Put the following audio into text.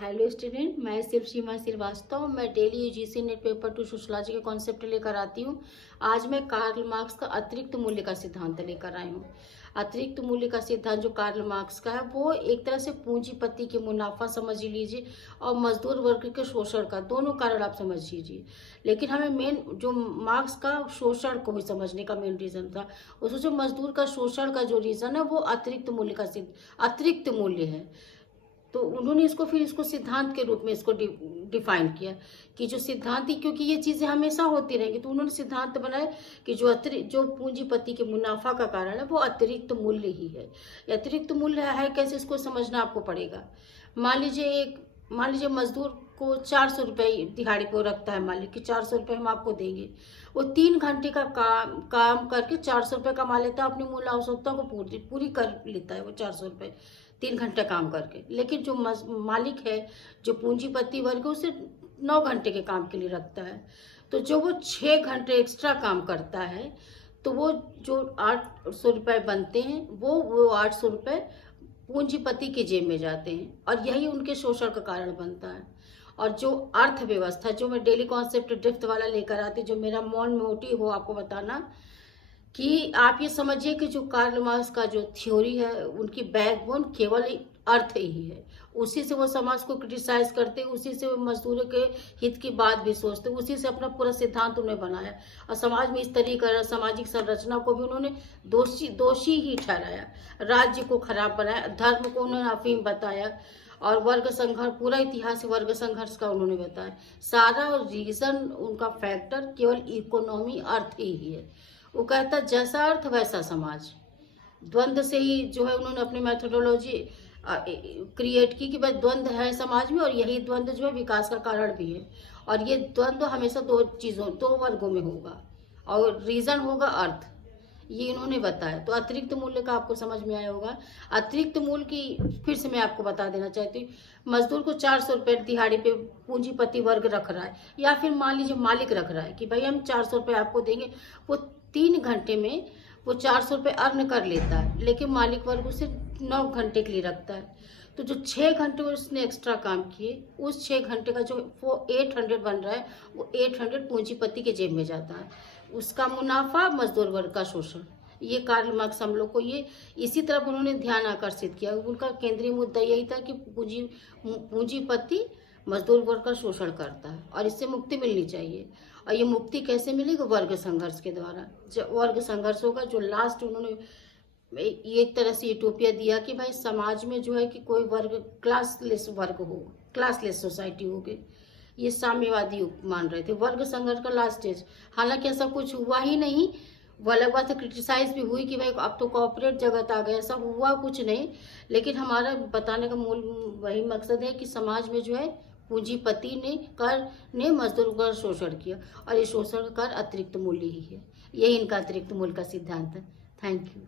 Hello student, मैं सिर्फ सीमा श्रीवास्तव। मैं daily UGC net paper 2 sociology के कॉन्सेप्ट लेकर आती हूँ। आज मैं कार्ल मार्क्स का अतिरिक्त मूल्य का सिद्धांत लेकर आई हूँ। अतिरिक्त मूल्य का सिद्धांत जो कार्ल मार्क्स का है वो एक तरह से पूंजीपति के मुनाफा समझ लीजिए और मजदूर वर्ग के शोषण का, दोनों कारण आप समझ लीजिए। लेकिन हमें मेन जो मार्क्स का शोषण को भी समझने का मेन रीजन था, उसमें जो मजदूर का शोषण का जो रीजन है वो अतिरिक्त मूल्य का अतिरिक्त मूल्य है। तो उन्होंने इसको सिद्धांत के रूप में इसको डिफाइन किया कि जो सिद्धांत ही, क्योंकि ये चीजें हमेशा होती रहेंगी, तो उन्होंने सिद्धांत बनाया कि जो पूंजीपति के मुनाफा का कारण है वो अतिरिक्त मूल्य ही है। अतिरिक्त मूल्य है कैसे, इसको समझना आपको पड़ेगा। मान लीजिए मजदूर को 400 रुपये दिहाड़ी पे रखता है, मान लीजिए कि 400 रुपये हम आपको देंगे। वो 3 घंटे का काम करके 400 रुपये कमा लेता है, अपनी मूल आवश्यकताओं को पूरी कर लेता है वो 400 रुपये 3 घंटे काम करके। लेकिन जो मालिक है, जो पूंजीपति वर्ग है, उसे 9 घंटे के काम के लिए रखता है। तो जो वो 6 घंटे एक्स्ट्रा काम करता है, तो वो जो 800 रुपये बनते हैं वो 800 रुपये पूंजीपति की जेब में जाते हैं, और यही उनके शोषण का कारण बनता है। और जो अर्थव्यवस्था, जो मैं डेली कॉन्सेप्ट ड्रिफ्ट वाला लेकर आती, जो मेरा मोटिव हो आपको बताना, कि आप ये समझिए कि जो कार्ल मार्क्स का जो थ्योरी है, उनकी बैकबोन केवल अर्थ ही है। उसी से वो समाज को क्रिटिसाइज करते, उसी से वो मजदूरों के हित की बात भी सोचते, उसी से अपना पूरा सिद्धांत उन्होंने बनाया। और समाज में इस तरीके सामाजिक संरचना को भी उन्होंने दोषी ही ठहराया, राज्य को खराब बनाया, धर्म को उन्होंने अफीम बताया, और वर्ग संघर्ष, पूरा इतिहास वर्ग संघर्ष का उन्होंने बताया। सारा रीजन, उनका फैक्टर केवल इकोनॉमी, अर्थ ही है। वो कहता जैसा अर्थ वैसा समाज, द्वंद्व से ही जो है उन्होंने अपनी मेथोडोलॉजी क्रिएट की कि भाई द्वंद्व है समाज में, और यही द्वंद्व जो है विकास का कारण भी है। और ये द्वंद्व हमेशा दो वर्गों में होगा, और रीजन होगा अर्थ, ये इन्होंने बताया। तो अतिरिक्त मूल्य का आपको समझ में आया होगा। अतिरिक्त मूल्य की फिर से मैं आपको बता देना चाहती हूँ। मजदूर को 400 रुपये दिहाड़ी पे पूंजीपति वर्ग रख रहा है, या फिर मान लीजिए मालिक रख रहा है कि भाई हम 400 रुपये आपको देंगे। वो 3 घंटे में वो 400 रुपये अर्न कर लेता है, लेकिन मालिक वर्ग उसे 9 घंटे के लिए रखता है। तो जो 6 घंटे उसने एक्स्ट्रा काम किए, उस 6 घंटे का जो वो 800 बन रहा है, वो 800 पूंजीपति के जेब में जाता है। उसका मुनाफा, मजदूर वर्ग का शोषण। ये कार्ल मार्क्स हम लोग को ये इसी तरफ उन्होंने ध्यान आकर्षित किया। उनका केंद्रीय मुद्दा यही था कि पूंजीपति मजदूर वर्ग का शोषण करता है, और इससे मुक्ति मिलनी चाहिए। और ये मुक्ति कैसे मिलेगी? वर्ग संघर्ष के द्वारा। जब वर्ग संघर्ष होगा, जो लास्ट उन्होंने एक तरह से यूटोपिया दिया कि भाई समाज में जो है कि कोई वर्ग, क्लासलेस वर्ग हो, क्लासलेस सोसाइटी होगी। ये साम्यवादी मान रहे थे। वर्ग संघर्ष का लास्ट स्टेज, हालांकि ऐसा कुछ हुआ ही नहीं। वो अलग बात है, क्रिटिसाइज भी हुई कि भाई अब तो कॉर्पोरेट जगत आ गया, ऐसा हुआ कुछ नहीं। लेकिन हमारा बताने का मूल वही मकसद है कि समाज में जो है पूंजीपति ने मजदूर का शोषण किया, और ये शोषण कर अतिरिक्त मूल्य ही है। यही इनका अतिरिक्त मूल्य का सिद्धांत है। Thank you.